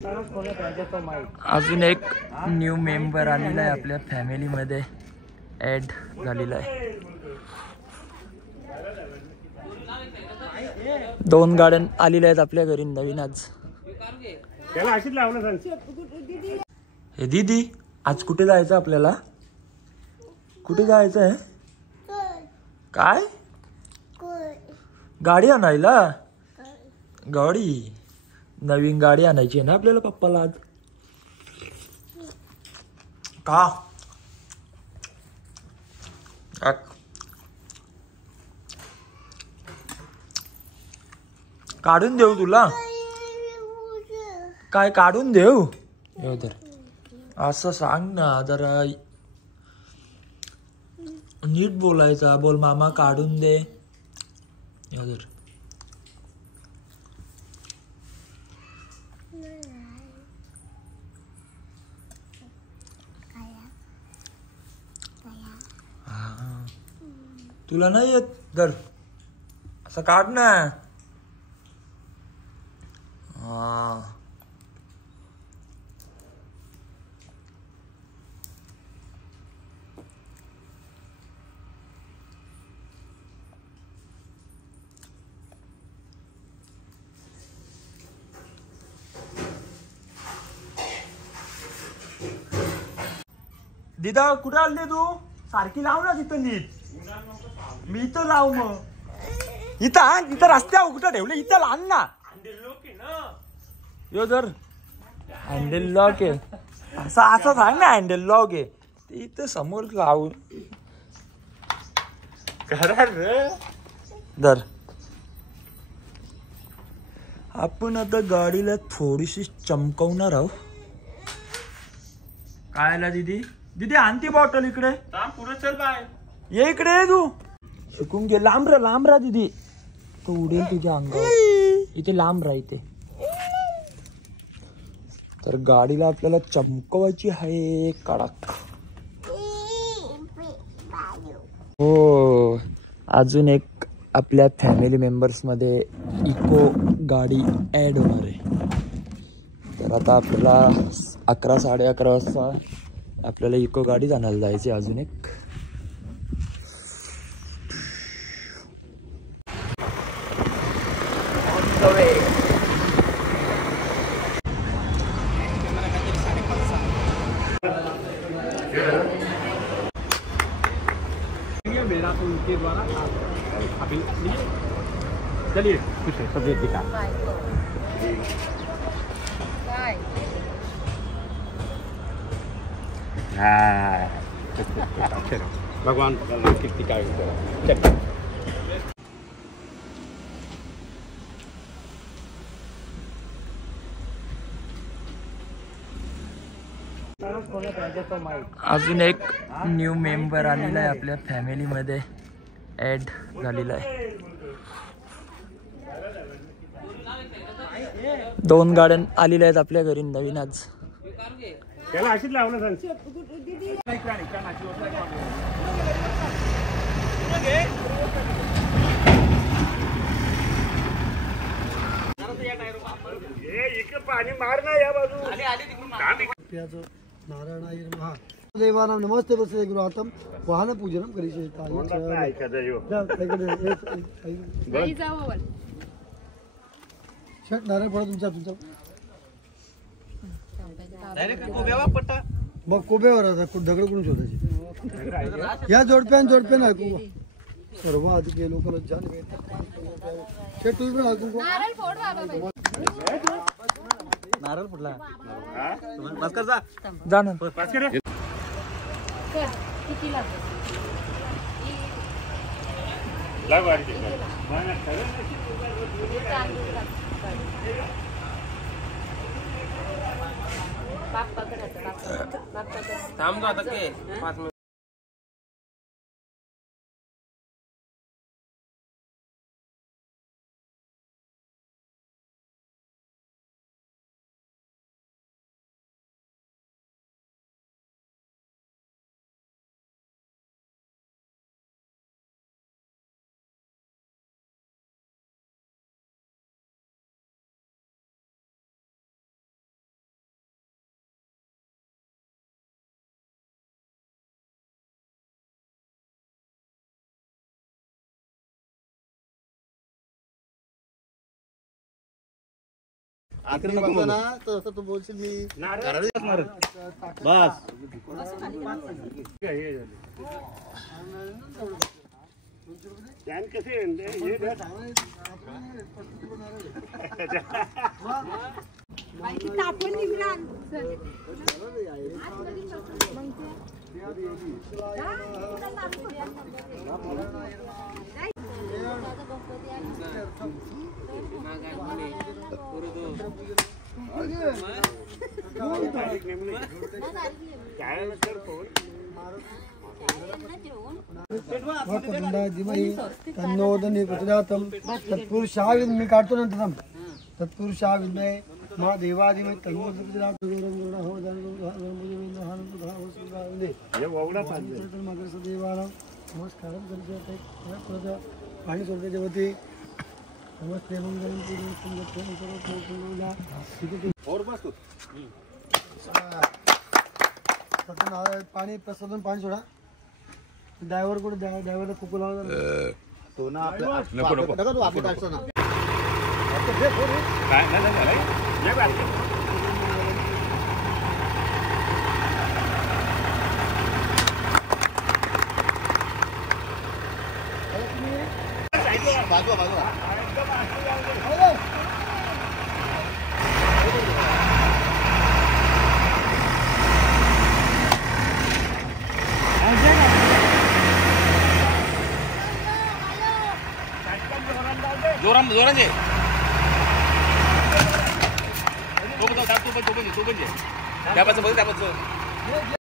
अजून एक new member आलेला आहे आपल्या फॅमिलीमध्ये ॲड झालेला आहे. 2 गाड्या आलेल्या आहेत आपल्या घरी नवीन आज. हे दीदी आज कुठे जायचं आपल्याला? कुठे जायचं आहे? काय गाडी आणायला? गाडी नवीन गाडी आणायची आहे ना आपल्याला पप्पाला आज. का काढून देऊ तुला? काय काढून देऊ? तर असं सांग ना जरा, नीट बोलायचा. बोल मामा काढून दे. तर तुला नाही येत तर असं काढ ना. दिदा कुठे आली तू? सारखी लाव ना तिथं नीट. मी इथं लाव मग. इथं इथं रस्त्यावर कुठं ठेवलं? इथं लाव ना. यो जर हँडल लॉक आहे असं असं सांग ना. हँडल लॉक आहे इथं समोर लावून दर. आपण आता गाडीला थोडीशी चमकवणार आहोत. काय आला दीदी? दीदी आणती बॉटल इकडे. पुढे चल बाय. ये इकडे तू. शिकून घे. लांब राहा दीदी. तो उडेल तुझ्या अंगावर. इथे लांब राहा इथे. तर गाडीला आपल्याला चमकवायची आहे कडक. हो अजून एक आपल्या फॅमिली मेंबर्स मध्ये इको गाडी ऍड होणार आहे. तर आता आपल्याला 11 साडे 11 वाजता आपल्याला इको गाडी आणायला जायची. अजून एक मेरा तो उनके द्वारा अभी चलिए कुछ सब्जेक्ट दिखा. भगवान कीर्ति का चल. अजून एक न्यू मेंबर आलेला आहे आपल्या फॅमिलीमध्ये ॲड झालेला आहे. 2 गाड्या आलेल्या आहेत आपल्या घरी नवीन आज. पाणी मार ना या बाजू. नारायणाय नमः. देवानां नमस्ते वसे गुरुआतम वाहन पूजनम करीचे. शट नारळ पडा तुमचा. डायरेक्ट कोब्यावर पट्टा. मग कोब्यावर आता दगड करून शोधायचे. या जोडप्यान ऐकू सर्व आधी लोकांना जाण शट तुम्ही पण ऐकू. नारळ फुटला. जा ना. थांब आता के 5 मिनिट. आखरी बसला ना तर तसं तू बोलशील मी बस तत्पुरुषा मी काढतो नंतर तत्पुरुषा विद्महे मा देवादिमय नमस्कार पाणी सोडते देवती नमस्ते पाणी प्रसादून पाणी सोडा ड्रायव्हर कुठे ड्रायव्हरला कुकू लावला तो ना आपल्या तू आपली काढतो ना बाजू जोरांचे तो पण त्या पासून